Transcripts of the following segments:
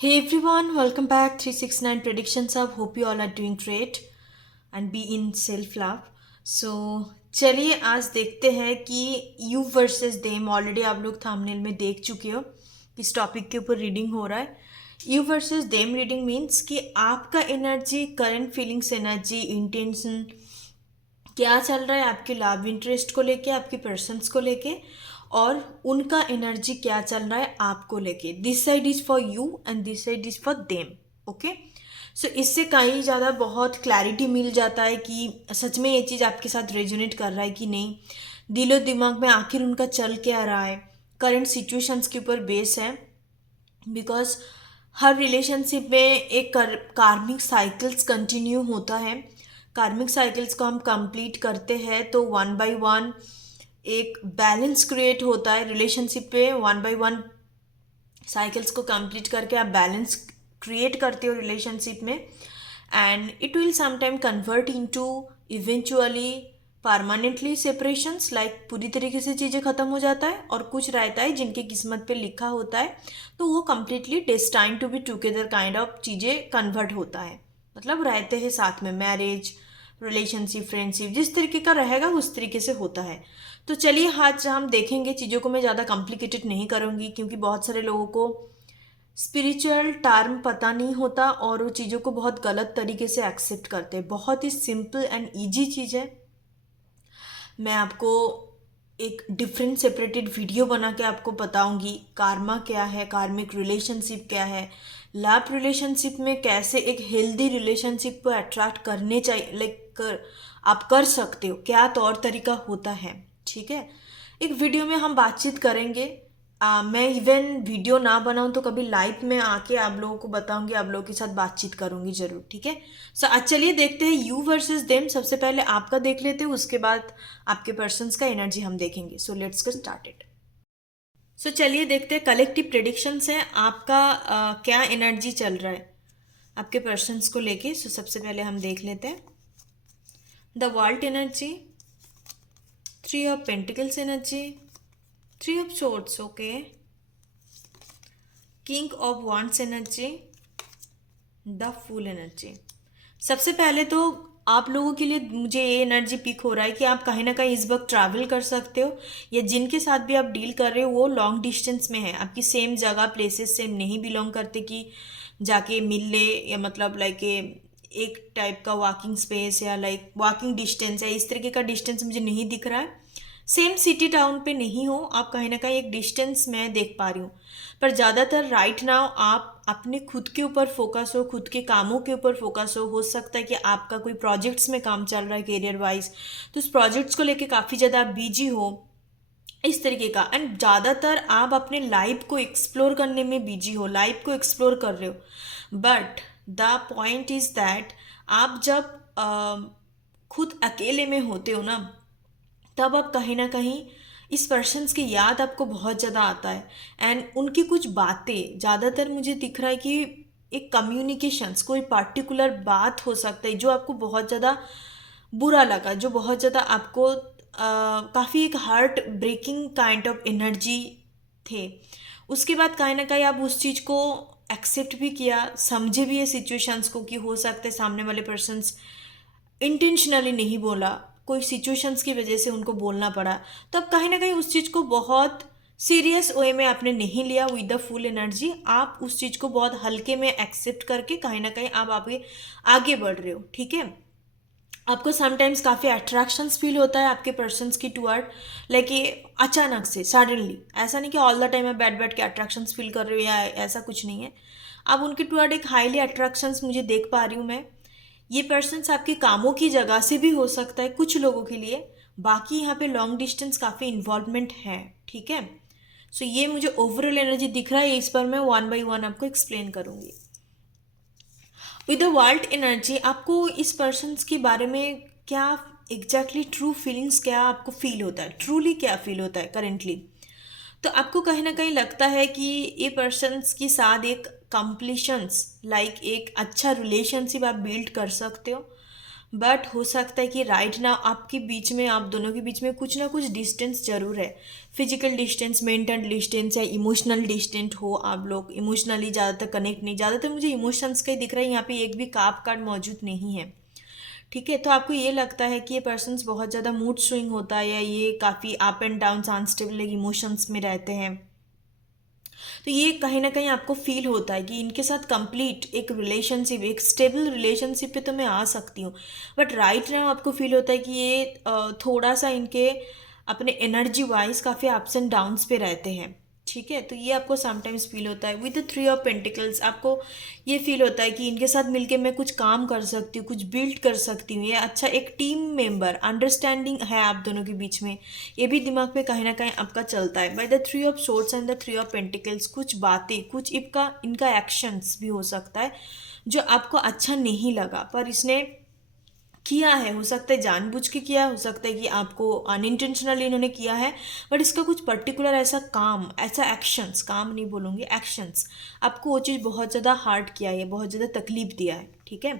Hey everyone, welcome back 369 Predictions of Hope you all are doing great and be in self love. So चलिए आज देखते हैं कि you versus them already आप लोग thumbnail में देख चुके हो किस टॉपिक के ऊपर रीडिंग हो रहा है। You versus them reading means कि आपका energy, current feelings, energy, intention क्या चल रहा है आपके लव इंटरेस्ट को लेके, आपके पर्सन्स को लेके, और उनका एनर्जी क्या चल रहा है आपको लेके। This side is for you and this side is for them. Okay, so इससे कहीं ज़्यादा बहुत क्लैरिटी मिल जाता है कि सच में ये चीज़ आपके साथ रेजोनेट कर रहा है कि नहीं, दिलो दिमाग में आखिर उनका चल क्या रहा है, करंट सिचुएशंस के ऊपर बेस है। बिकॉज हर रिलेशनशिप में एक कार्मिक साइकिल्स कंटिन्यू होता है। कार्मिक साइकिल्स को हम कंप्लीट करते हैं तो वन बाय वन एक बैलेंस क्रिएट होता है रिलेशनशिप पे। वन बाय वन साइकिल्स को कंप्लीट करके आप बैलेंस क्रिएट करते हो रिलेशनशिप में, and it will sometime convert into eventually permanently separations, like पूरी तरीके से चीज़ें ख़त्म हो जाता है, और कुछ रहता है जिनके किस्मत पे लिखा होता है तो वो completely destined to be together kind of चीज़ें कन्वर्ट होता है, मतलब रहते हैं साथ में। मैरिज, रिलेशनशिप, फ्रेंडशिप जिस तरीके का रहेगा उस तरीके से होता है। तो चलिए आज हम देखेंगे, चीज़ों को मैं ज़्यादा कॉम्प्लिकेटेड नहीं करूँगी क्योंकि बहुत सारे लोगों को स्पिरिचुअल टर्म पता नहीं होता और वो चीज़ों को बहुत गलत तरीके से एक्सेप्ट करते हैं। बहुत ही सिंपल एंड ईजी चीज़ है। मैं आपको एक डिफरेंट सेपरेटेड वीडियो बना के आपको बताऊंगी कार्मा क्या है, कार्मिक रिलेशनशिप क्या है, लव रिलेशनशिप में कैसे एक हेल्दी रिलेशनशिप को अट्रैक्ट करने चाहिए, आप कर सकते हो, क्या तौर तरीका होता है। ठीक है, एक वीडियो में हम बातचीत करेंगे। मैं इवन वीडियो ना बनाऊं तो कभी लाइव में आके आप लोगों को बताऊंगी, आप लोगों के साथ बातचीत करूंगी जरूर। ठीक है, सो आज चलिए देखते हैं यू वर्सेस देम। सबसे पहले आपका देख लेते हैं, उसके बाद आपके पर्सन्स का एनर्जी हम देखेंगे। So let's get started. So चलिए देखते हैं, कलेक्टिव प्रेडिक्शंस हैं आपका। क्या एनर्जी चल रहा है आपके पर्सन्स को लेके। सो सबसे पहले हम देख लेते हैं the world energy, three of pentacles energy, three of swords, okay, king of wands energy, the fool energy. सबसे पहले तो आप लोगों के लिए मुझे ये एनर्जी पिक हो रहा है कि आप कहीं ना कहीं इस वक्त ट्रैवल कर सकते हो, या जिनके साथ भी आप डील कर रहे हो वो लॉन्ग डिस्टेंस में है, आपकी सेम जगह, प्लेसेस सेम नहीं बिलोंग करते कि जाके मिल ले, या मतलब लाइक एक टाइप का वॉकिंग स्पेस या लाइक वॉकिंग डिस्टेंस है, इस तरीके का डिस्टेंस मुझे नहीं दिख रहा है। सेम सिटी टाउन पे नहीं हो आप, कहीं ना कहीं एक डिस्टेंस मैं देख पा रही हूँ। पर ज़्यादातर राइट नाउ आप अपने खुद के ऊपर फोकस हो, खुद के कामों के ऊपर फोकस हो सकता है कि आपका कोई प्रोजेक्ट्स में काम चल रहा है करियर वाइज, तो उस प्रोजेक्ट्स को लेके काफ़ी ज़्यादा आप बिजी हो, इस तरीके का। एंड ज़्यादातर आप अपने लाइफ को एक्सप्लोर करने में बिजी हो, लाइफ को एक्सप्लोर कर रहे हो। But the point is that आप जब खुद अकेले में होते हो ना, तब आप कहीं ना कहीं इस पर्सन्स की याद आपको बहुत ज़्यादा आता है, एंड उनकी कुछ बातें ज़्यादातर मुझे दिख रहा है कि एक कम्युनिकेशंस, कोई पार्टिकुलर बात हो सकता है जो आपको बहुत ज़्यादा बुरा लगा, जो बहुत ज़्यादा आपको काफ़ी एक heart breaking kind of energy थे। उसके बाद कहीं ना कहीं आप उस चीज़ को एक्सेप्ट भी किया, समझे भी ये सिचुएशंस को कि हो सकता है सामने वाले पर्सन्स इंटेंशनली नहीं बोला, कोई सिचुएशंस की वजह से उनको बोलना पड़ा, तो अब कहीं ना कहीं उस चीज़ को बहुत सीरियस वे में आपने नहीं लिया विद द फुल एनर्जी। आप उस चीज़ को बहुत हल्के में एक्सेप्ट करके कहीं ना कहीं आप आगे आगे बढ़ रहे हो। ठीक है, आपको समटाइम्स काफ़ी अट्रैक्शंस फील होता है आपके पर्सन्स की टुवर्ड, लाइक ये अचानक से सडनली, ऐसा नहीं कि ऑल द टाइम आप बैठ बैठ के अट्रैक्शंस फील कर रहे हो, या ऐसा कुछ नहीं है। आप उनके टुवर्ड एक हाईली अट्रैक्शंस मुझे देख पा रही हूँ मैं। ये पर्सन्स आपके कामों की जगह से भी हो सकता है कुछ लोगों के लिए, बाकी यहाँ पे लॉन्ग डिस्टेंस काफ़ी इन्वॉल्वमेंट है। ठीक है, सो ये मुझे ओवरऑल एनर्जी दिख रहा है, इस पर मैं वन बाय वन आपको एक्सप्लेन करूँगी। विद द वर्ल्ड एनर्जी आपको इस पर्सन्स के बारे में क्या एग्जैक्टली ट्रू फीलिंग्स, क्या आपको फील होता है, ट्रूली क्या फील होता है करेंटली। तो आपको कहीं ना कहीं लगता है कि ये पर्सन्स के साथ एक कंप्लीशंस, लाइक एक अच्छा रिलेशनशिप आप बिल्ड कर सकते हो। बट हो सकता है कि राइट नाउ आपके बीच में, आप दोनों के बीच में कुछ ना कुछ डिस्टेंस जरूर है। फिजिकल डिस्टेंस, मेंटल डिस्टेंस या इमोशनल डिस्टेंस हो, आप लोग इमोशनली ज़्यादातर कनेक्ट नहीं, ज़्यादातर मुझे इमोशंस का ही दिख रहा है, यहाँ पे एक भी काप कार्ड मौजूद नहीं है। ठीक है, तो आपको ये लगता है कि ये पर्सन्स बहुत ज़्यादा मूड स्विंग होता है, या ये काफ़ी up and down unstable emotions में रहते हैं। तो ये कहीं ना कहीं आपको फील होता है कि इनके साथ कंप्लीट एक रिलेशनशिप, एक स्टेबल रिलेशनशिप पे तो मैं आ सकती हूँ, बट राइट नाउ आपको फील होता है कि ये थोड़ा सा इनके अपने एनर्जी वाइज काफ़ी अप्स एंड डाउन्स पे रहते हैं। ठीक है, तो ये आपको समटाइम्स फील होता है। With the three of pentacles आपको ये फील होता है कि इनके साथ मिलके मैं कुछ काम कर सकती हूँ, कुछ बिल्ड कर सकती हूँ, ये अच्छा एक टीम मेंबर अंडरस्टैंडिंग है आप दोनों के बीच में, ये भी दिमाग पे कहीं ना कहीं आपका चलता है। By the three of swords and the three of pentacles कुछ बातें, कुछ इनका एक्शंस भी हो सकता है जो आपको अच्छा नहीं लगा, पर इसने किया है, हो सकता है जानबूझ के किया, हो सकता है कि आपको अनइंटेंशनली इन्होंने किया है, बट इसका कुछ पर्टिकुलर ऐसा काम, ऐसा एक्शंस, काम नहीं बोलूँगी, एक्शंस, आपको वो चीज़ बहुत ज़्यादा हार्ट किया है, बहुत ज़्यादा तकलीफ दिया है। ठीक है,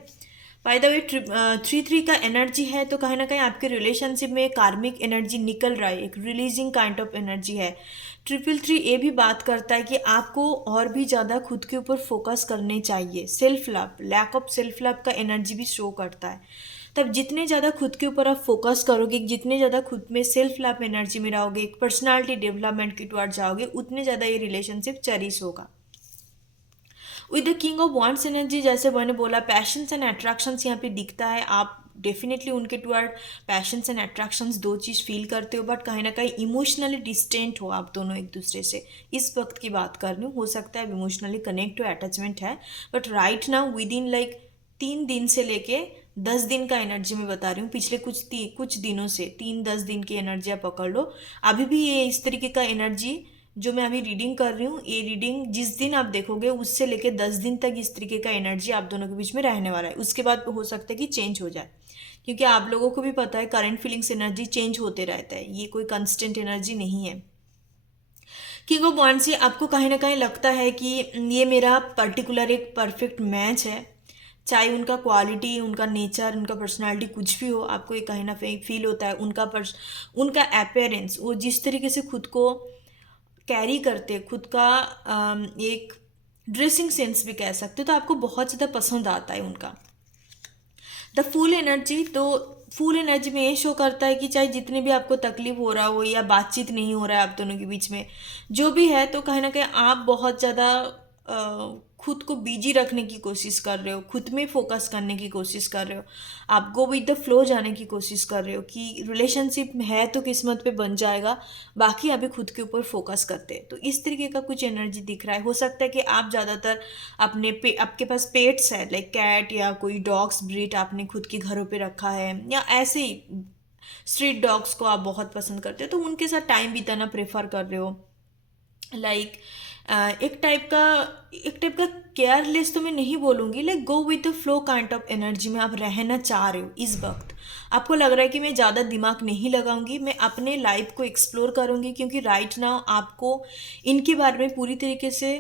बाय द वे 3-3 का एनर्जी है, तो कहीं ना कहीं आपके रिलेशनशिप में कार्मिक एनर्जी निकल रहा है, एक रिलीजिंग काइंड ऑफ एनर्जी है। 333 ये भी बात करता है कि आपको और भी ज़्यादा खुद के ऊपर फोकस करने चाहिए। Self love, lack of self love का एनर्जी भी शो करता है। तब जितने ज़्यादा खुद के ऊपर आप फोकस करोगे, जितने ज़्यादा खुद में सेल्फ लव एनर्जी में रहोगे, एक पर्सनालिटी डेवलपमेंट की टुवर्ड जाओगे, उतने ज़्यादा ये रिलेशनशिप चेरिश होगा। With the king of wands energy, जैसे मैंने बोला, पैशंस एंड अट्रैक्शंस यहाँ पे दिखता है। आप डेफिनेटली उनके टुवर्ड पैशंस एंड अट्रैक्शंस दो चीज़ फील करते हो, बट कहीं ना कहीं इमोशनली डिस्टेंट हो आप दोनों एक दूसरे से। इस वक्त की बात कर रही हूँ, हो सकता है इमोशनली कनेक्ट हो, अटैचमेंट है, but right now with in like 3 दिन से लेके 10 दिन का एनर्जी मैं बता रही हूँ, पिछले कुछ दिनों से 3-10 दिन की एनर्जी आप पकड़ लो, अभी भी ये इस तरीके का एनर्जी जो मैं अभी रीडिंग कर रही हूँ, ये रीडिंग जिस दिन आप देखोगे उससे लेके 10 दिन तक इस तरीके का एनर्जी आप दोनों के बीच में रहने वाला है। उसके बाद हो सकता है कि चेंज हो जाए, क्योंकि आप लोगों को भी पता है करंट फीलिंग्स एनर्जी चेंज होते रहता है, ये कोई कंस्टेंट एनर्जी नहीं है। किंग ऑफ वांड्स से आपको कहीं ना कहीं लगता है कि ये मेरा पर्टिकुलर एक परफेक्ट मैच है, चाहे उनका क्वालिटी, उनका नेचर, उनका पर्सनालिटी कुछ भी हो, आपको ये कहीं ना कहीं फील होता है। उनका अपेयरेंस, वो जिस तरीके से खुद को कैरी करते, खुद का एक ड्रेसिंग सेंस भी कह सकते हो, तो आपको बहुत ज़्यादा पसंद आता है उनका। द फुल एनर्जी, तो फुल एनर्जी में ये शो करता है कि चाहे जितने भी आपको तकलीफ हो रहा हो या बातचीत नहीं हो रहा है आप दोनों के बीच में, जो भी है, तो कहीं ना कहीं आप बहुत ज़्यादा खुद को बिजी रखने की कोशिश कर रहे हो, खुद में फोकस करने की कोशिश कर रहे हो, आप गो विद द फ्लो जाने की कोशिश कर रहे हो कि रिलेशनशिप है तो किस्मत पे बन जाएगा, बाकी अभी खुद के ऊपर फोकस करते हैं। तो इस तरीके का कुछ एनर्जी दिख रहा है। हो सकता है कि आप ज़्यादातर आपके पास पेट्स है, लाइक कैट या कोई डॉग्स ब्रीड आपने खुद के घरों पे रखा है, या ऐसे ही स्ट्रीट डॉग्स को आप बहुत पसंद करते हो, तो उनके साथ टाइम बिताना प्रेफर कर रहे हो। लाइक एक टाइप का केयरलेस तो मैं नहीं बोलूँगी, like go with the flow kind of energy में आप रहना चाह रहे हो इस वक्त। आपको लग रहा है कि मैं ज़्यादा दिमाग नहीं लगाऊंगी, मैं अपने लाइफ को एक्सप्लोर करूँगी, क्योंकि राइट नाउ आपको इनके बारे में पूरी तरीके से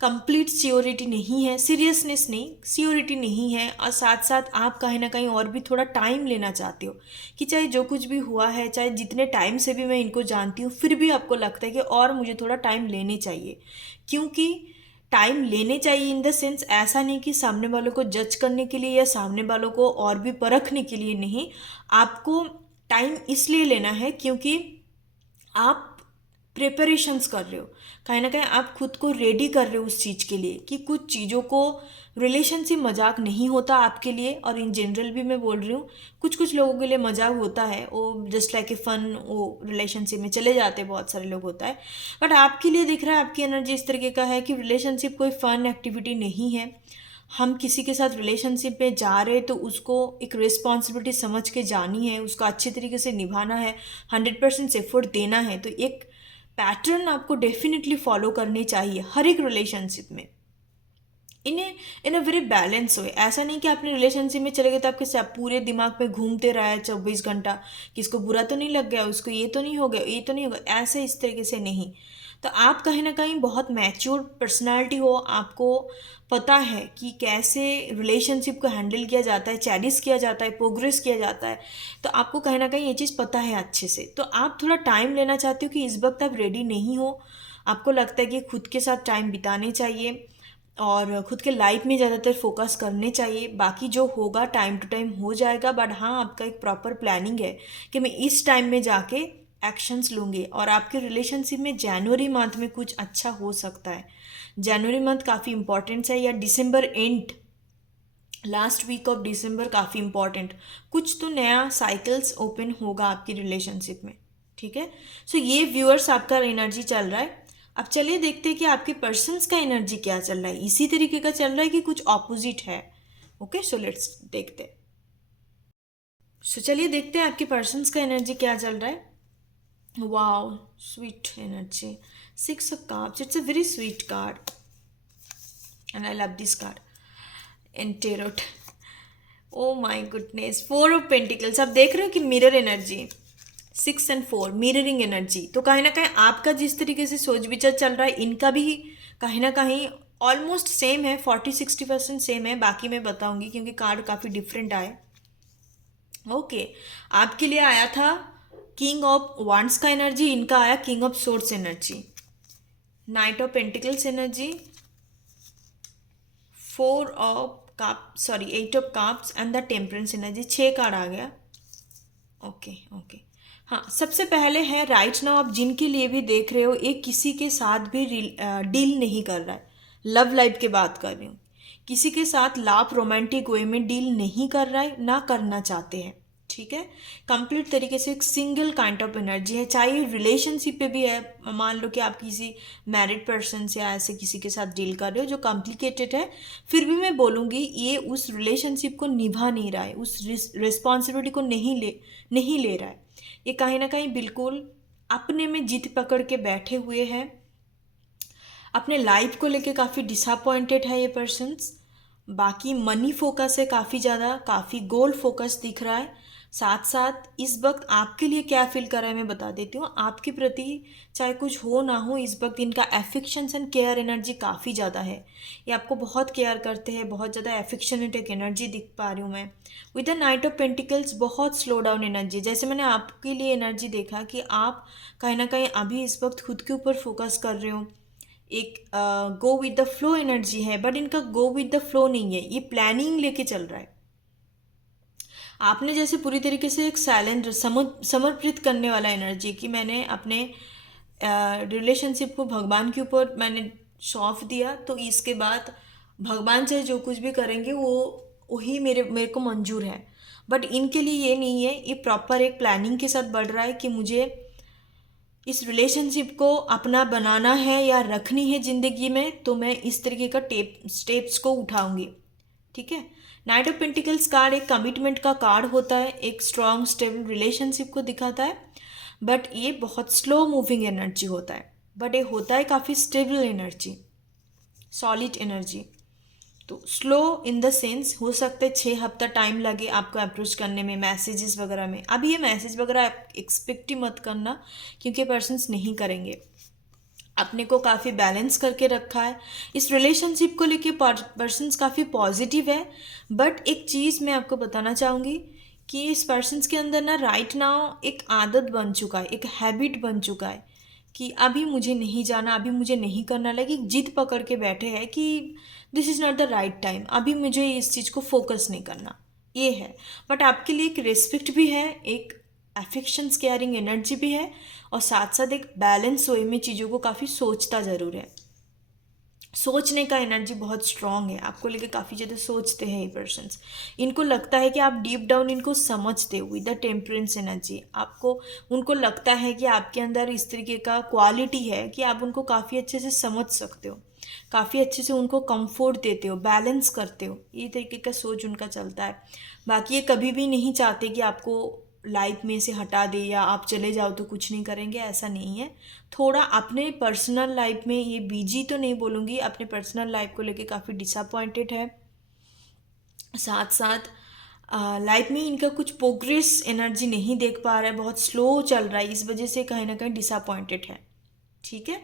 कंप्लीट सियोरिटी नहीं है, सीरियसनेस नहीं, सियोरिटी नहीं है, और साथ साथ आप कहीं ना कहीं और भी थोड़ा टाइम लेना चाहते हो कि चाहे जो कुछ भी हुआ है, चाहे जितने टाइम से भी मैं इनको जानती हूँ, फिर भी आपको लगता है कि और मुझे थोड़ा टाइम लेने चाहिए। क्योंकि टाइम लेने चाहिए इन द सेंस, ऐसा नहीं कि सामने वालों को जज करने के लिए या सामने वालों को और भी परखने के लिए नहीं, आपको टाइम इसलिए लेना है क्योंकि आप प्रिपरेशंस कर रहे हो, कहीं ना कहीं आप खुद को रेडी कर रहे हो उस चीज़ के लिए कि कुछ चीज़ों को, रिलेशनशिप मजाक नहीं होता आपके लिए, और इन जनरल भी मैं बोल रही हूँ, कुछ कुछ लोगों के लिए मजाक होता है, वो जस्ट लाइक ए फन, वो रिलेशनशिप में चले जाते हैं, बहुत सारे लोग होता है, बट आपके लिए दिख रहा है, आपकी एनर्जी इस तरीके का है कि रिलेशनशिप कोई फन एक्टिविटी नहीं है। हम किसी के साथ रिलेशनशिप में जा रहे हैं तो उसको एक रिस्पॉन्सिबिलिटी समझ के जानी है, उसको अच्छे तरीके से निभाना है, 100% एफर्ट देना है, तो एक पैटर्न आपको डेफिनेटली फॉलो करनी चाहिए हर एक रिलेशनशिप में, इन अ वेरी बैलेंस वे। ऐसा नहीं कि आपने रिलेशनशिप में चले गए तो आपके सब पूरे दिमाग में घूमते रहा है 24 घंटा कि इसको बुरा तो नहीं लग गया, उसको ये तो नहीं हो गया, ये तो नहीं होगा, ऐसे इस तरीके से नहीं। तो आप कहीं ना कहीं बहुत मैच्योर पर्सनालिटी हो, आपको पता है कि कैसे रिलेशनशिप को हैंडल किया जाता है, चेरिश किया जाता है, प्रोग्रेस किया जाता है। तो आपको कहीं ना कहीं ये चीज़ पता है अच्छे से, तो आप थोड़ा टाइम लेना चाहते हो कि इस वक्त आप रेडी नहीं हो, आपको लगता है कि खुद के साथ टाइम बिताने चाहिए और खुद के लाइफ में ज़्यादातर फोकस करने चाहिए। बाकी जो होगा टाइम टू टाइम हो जाएगा, बट हाँ आपका एक प्रॉपर प्लानिंग है कि मैं इस टाइम में जाके एक्शंस लूँगी। और आपके रिलेशनशिप में जनवरी मंथ में कुछ अच्छा हो सकता है। जनवरी मंथ काफ़ी इंपॉर्टेंट है, या December end, last week of December काफ़ी इंपॉर्टेंट, कुछ तो नया साइकिल्स ओपन होगा आपकी रिलेशनशिप में। ठीक है, सो ये व्यूअर्स आपका एनर्जी चल रहा है। अब चलिए देखते हैं कि आपके पर्सन्स का एनर्जी क्या चल रहा है, इसी तरीके का चल रहा है कि कुछ ऑपोजिट है। ओके, सो लेट्स देखते हैं। सो चलिए देखते हैं आपके पर्सन्स का एनर्जी क्या चल रहा है। Wow, sweet energy, 6 of Cups, it's a very sweet card and I love this card in tarot. Oh my goodness, 4 of Pentacles। आप देख रहे हो कि mirror energy, 6 and 4 mirroring energy. तो कहीं ना कहीं आपका जिस तरीके से सोच विचार चल रहा है, इनका भी कहीं ना कहीं ऑलमोस्ट सेम है, 40-60% सेम है। बाकी मैं बताऊंगी क्योंकि कार्ड काफ़ी डिफरेंट आए। ओके, आपके लिए आया था किंग ऑफ वांड्स का एनर्जी, इनका आया king of swords energy, knight of pentacles energy, 8 of cups and the temperance energy. 6 card आ गया। ओके ओके, हाँ सबसे पहले है राइट नाउ आप जिनके लिए भी देख रहे हो, एक किसी के साथ भी डील नहीं कर रहा है। लव लाइफ की बात कर रही हूँ, किसी के साथ लव रोमांटिक वे में डील नहीं कर रहा है, ना करना चाहते हैं। ठीक है, कंप्लीट तरीके से एक सिंगल काइंड ऑफ एनर्जी है। चाहे रिलेशनशिप पे भी है, मान लो कि आप किसी मैरिड पर्सन से या ऐसे किसी के साथ डील कर रहे हो जो कॉम्प्लिकेटेड है, फिर भी मैं बोलूँगी ये उस रिलेशनशिप को निभा नहीं रहा है, उस रिस्पॉन्सिबिलिटी को नहीं ले रहा है। ये कहीं ना कहीं बिल्कुल अपने में जिद पकड़ के बैठे हुए हैं, अपने लाइफ को लेके काफ़ी डिसअपॉइंटेड है ये पर्सन्स। बाकी मनी फोकस है काफ़ी ज़्यादा, काफ़ी गोल फोकस दिख रहा है। साथ साथ इस वक्त आपके लिए क्या फील कर रहा है मैं बता देती हूँ। आपके प्रति चाहे कुछ हो ना हो, इस वक्त इनका एफिक्शंस एंड केयर एनर्जी काफ़ी ज़्यादा है। ये आपको बहुत केयर करते हैं, बहुत ज़्यादा एफिक्शनेट एनर्जी दिख पा रही हूँ मैं। With the night of pentacles बहुत स्लो डाउन एनर्जी, जैसे मैंने आपके लिए एनर्जी देखा कि आप कहीं ना कहीं अभी इस वक्त खुद के ऊपर फोकस कर रहे हो। एक go with the flow energy है, बट इनका गो विद द फ्लो नहीं है, ये प्लानिंग लेके चल रहा है। आपने जैसे पूरी तरीके से एक साइलेंट समर्पित करने वाला एनर्जी कि मैंने अपने रिलेशनशिप को भगवान के ऊपर मैंने सौंप दिया, तो इसके बाद भगवान चाहे जो कुछ भी करेंगे वो वही मेरे को मंजूर है। बट इनके लिए ये नहीं है, ये प्रॉपर एक प्लानिंग के साथ बढ़ रहा है कि मुझे इस रिलेशनशिप को अपना बनाना है या रखनी है ज़िंदगी में, तो मैं इस तरीके का स्टेप्स को उठाऊंगी। ठीक है, नाइट ऑफ पेंटिकल्स कार्ड एक कमिटमेंट का कार्ड होता है, एक स्ट्रॉन्ग स्टेबल रिलेशनशिप को दिखाता है। बट ये बहुत स्लो मूविंग एनर्जी होता है, बट ये होता है काफ़ी स्टेबल एनर्जी, सॉलिड एनर्जी। तो स्लो इन द सेंस हो सकता है 6 हफ्ता टाइम लगे आपको अप्रोच करने में, मैसेजेस वगैरह में। अब ये मैसेज वगैरह आप एक्सपेक्ट ही मत करना, क्योंकि पर्सन्स नहीं करेंगे। अपने को काफ़ी बैलेंस करके रखा है, इस रिलेशनशिप को लेके पर्सन्स काफ़ी पॉजिटिव है। बट एक चीज़ मैं आपको बताना चाहूँगी कि इस पर्सन्स के अंदर ना राइट नाउ एक आदत बन चुका है, एक हैबिट बन चुका है कि अभी मुझे नहीं जाना, अभी मुझे नहीं करना, लाइक एक जिद पकड़ के बैठे हैं कि this is not the right time, अभी मुझे इस चीज़ को फोकस नहीं करना, ये है। बट आपके लिए एक रिस्पेक्ट भी है, एक अफेक्शंस केयरिंग एनर्जी भी है, और साथ साथ एक बैलेंस वे में चीज़ों को काफ़ी सोचता ज़रूर है। सोचने का एनर्जी बहुत स्ट्रांग है, आपको लेके काफ़ी ज़्यादा सोचते हैं ये पर्सन्स। इनको लगता है कि आप डीप डाउन इनको समझते हो। विद द टेम्परेंस एनर्जी आपको, उनको लगता है कि आपके अंदर इस तरीके का क्वालिटी है कि आप उनको काफ़ी अच्छे से समझ सकते हो, काफ़ी अच्छे से उनको कंफर्ट देते हो, बैलेंस करते हो, ये तरीके का सोच उनका चलता है। बाकी ये कभी भी नहीं चाहते कि आपको लाइफ में से हटा दे या आप चले जाओ तो कुछ नहीं करेंगे, ऐसा नहीं है। थोड़ा अपने पर्सनल लाइफ में ये बिजी तो नहीं बोलूँगी, अपने पर्सनल लाइफ को लेके काफ़ी डिसअपॉइंटेड है। साथ साथ लाइफ में इनका कुछ प्रोग्रेस एनर्जी नहीं देख पा रहा है, बहुत स्लो चल रहा है, इस वजह से कहीं ना कहीं डिसअपॉइंटेड है। ठीक है,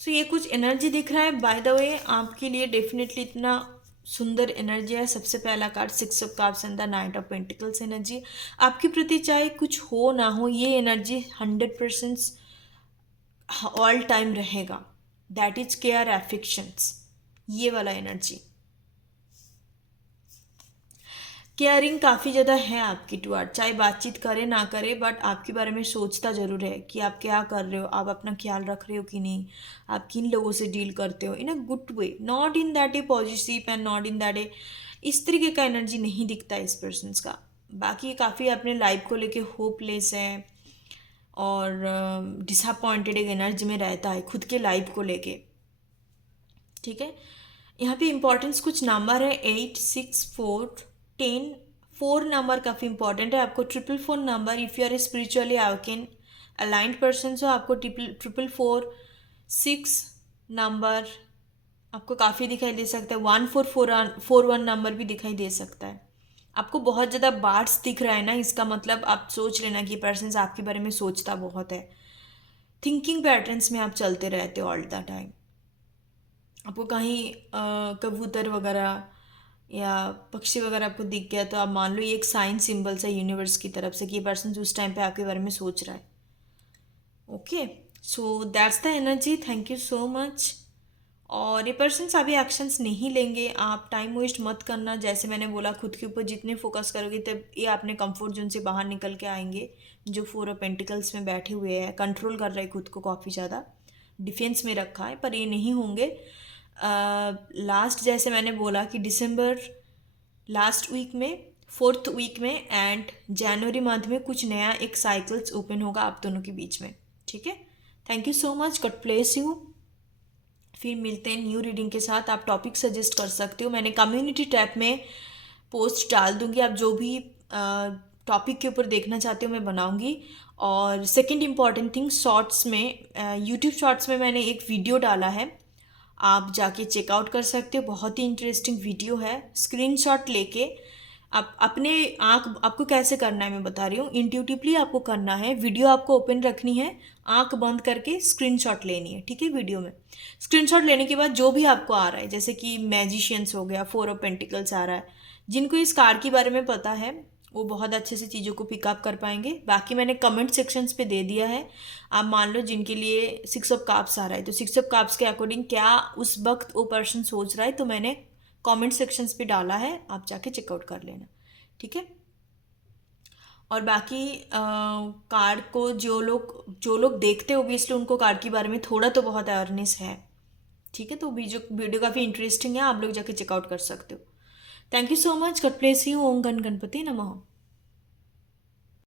सो ये कुछ एनर्जी दिख रहा है। बाय द वे आपके लिए डेफिनेटली इतना सुंदर एनर्जी है। सबसे पहला card 6 of cups and the night of pentacles energy. आपके प्रति चाहे कुछ हो ना हो, ये एनर्जी 100% ऑल टाइम रहेगा। दैट इज केयर एफिक्शंस, ये वाला एनर्जी। केयरिंग काफ़ी ज़्यादा है आपकी टुवर्ड, चाहे बातचीत करे ना करे, बट आपके बारे में सोचता ज़रूर है कि आप क्या कर रहे हो, आप अपना ख्याल रख रहे हो कि नहीं, आप किन लोगों से डील करते हो in a good way, not in that a positive and not in that a, इस तरीके का एनर्जी नहीं दिखता इस पर्सन का। बाकी काफ़ी अपने लाइफ को लेके होपलेस है और डिसअपॉइंटेड एक एनर्जी में रहता है खुद के लाइफ को लेके। ठीक है, यहाँ पे इम्पोर्टेंस कुछ नंबर है 8, 6, 4, 10। 4 नंबर काफ़ी इंपॉर्टेंट है आपको। 444 number, if you are a spiritually awaken aligned person हो आपको 444, 6 नंबर आपको काफ़ी दिखाई दे सकता है। 1441 नंबर भी दिखाई दे सकता है। आपको बहुत ज़्यादा बार्ड्स दिख रहा है ना, इसका मतलब आप सोच लेना कि पर्सन आपके बारे में सोचता बहुत है। थिंकिंग पैटर्न्स में आप चलते रहते हो ऑल द टाइम। आपको कहीं कबूतर वगैरह या पक्षी वगैरह आपको दिख गया तो आप मान लो ये एक साइन सिंबल्स है यूनिवर्स की तरफ से कि ये पर्सन उस टाइम पे आपके बारे में सोच रहा है। Okay, so that's the energy. Thank you so much. और ये पर्सन अभी एक्शंस नहीं लेंगे, आप टाइम वेस्ट मत करना। जैसे मैंने बोला, खुद के ऊपर जितने फोकस करोगे तब ये अपने कंफर्ट जोन से बाहर निकल के आएंगे। जो 4 ऑफ पेंटिकल्स में बैठे हुए हैं, कंट्रोल कर रहे हैं खुद को, काफ़ी ज़्यादा डिफेंस में रखा है, पर ये नहीं होंगे। लास्ट जैसे मैंने बोला कि दिसंबर लास्ट वीक में, 4th वीक में एंड जनवरी मंथ में कुछ नया एक साइकिल्स ओपन होगा आप दोनों के बीच में। ठीक है, thank you so much, God bless you. फिर मिलते हैं न्यू रीडिंग के साथ। आप टॉपिक सजेस्ट कर सकते हो, मैंने कम्युनिटी टैब में पोस्ट डाल दूंगी। आप जो भी टॉपिक के ऊपर देखना चाहते हो मैं बनाऊंगी। और सेकंड इम्पॉर्टेंट थिंग, शॉर्ट्स में, यूट्यूब शॉर्ट्स में मैंने एक वीडियो डाला है, आप जाके चेकआउट कर सकते हो। बहुत ही इंटरेस्टिंग वीडियो है। स्क्रीनशॉट लेके आप अपने आपको कैसे करना है मैं बता रही हूँ, इंट्यूटिवली आपको करना है। वीडियो आपको ओपन रखनी है, आंख बंद करके स्क्रीनशॉट लेनी है। ठीक है, वीडियो में स्क्रीनशॉट लेने के बाद जो भी आपको आ रहा है, जैसे कि मैजिशियंस हो गया, 4 ऑफ पेंटिकल्स आ रहा है, जिनको इस कार्ड के बारे में पता है वो बहुत अच्छे से चीज़ों को पिकअप कर पाएंगे। बाकी मैंने कमेंट सेक्शंस पे दे दिया है। आप मान लो जिनके लिए 6 ऑफ कप्स आ रहा है, तो 6 ऑफ कप्स के अकॉर्डिंग क्या उस वक्त वो पर्सन सोच रहा है, तो मैंने कमेंट सेक्शंस पे डाला है, आप जाके चेकआउट कर लेना। ठीक है, और बाकी कार्ड को जो लोग देखते हो ओबियसली उनको कार्ड के बारे में थोड़ा तो बहुत अवेयरनेस है। ठीक है, तो वीडियो काफ़ी इंटरेस्टिंग है, आप लोग जाके चेकआउट कर सकते हो। Thank you so much, God bless you. Om गण गणपति नमः।